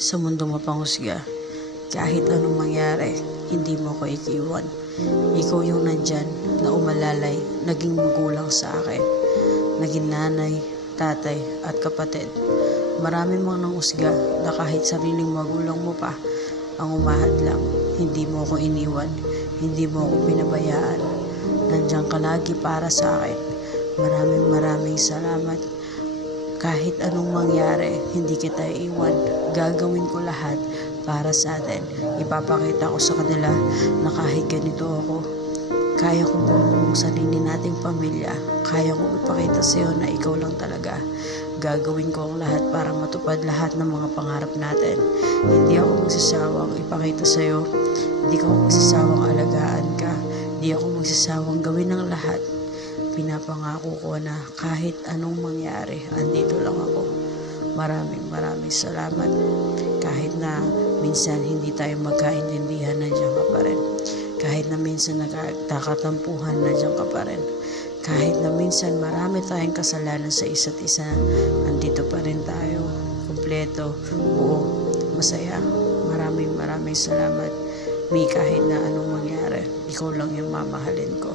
sa mundo mapanghusga. Kahit anong mangyari, hindi mo ko ikiwan. Ikaw yung nandyan na umalalay, naging magulang sa akin. Naging nanay, tatay at kapatid. Marami mang nanghusga na kahit sariling magulang mo pa ang umahadlang. Hindi mo ko iniwan, hindi mo ko pinabayaan. Nandiyan ka lagi para sa akin. Maraming salamat. Kahit anong mangyari, hindi kita iiwan. Gagawin ko lahat para sa atin. Ipapakita ko sa kanila na kahit ganito ako, kaya kong buong sarili nating pamilya. Kaya kong ipakita sa iyo na ikaw lang talaga. Gagawin ko ang lahat para matupad lahat ng mga pangarap natin. Hindi ako magsasawang ipakita sa iyo. Hindi ako magsasawang alagaan ka. Hindi ako magsasawang gawin ang lahat. Pinapangako ko na kahit anong mangyari, andito lang ako. Maraming salamat. Kahit na minsan hindi tayo magkaintindihan, nandiyan ka pa rin. Kahit na minsan nagkakatampuhan, nandiyan ka pa rin. Kahit na minsan marami tayong kasalanan sa isa't isa, andito pa rin tayo. Kumpleto, buo, masaya. Maraming salamat. Kahit na anong mangyari, ikaw lang yung mamahalin ko.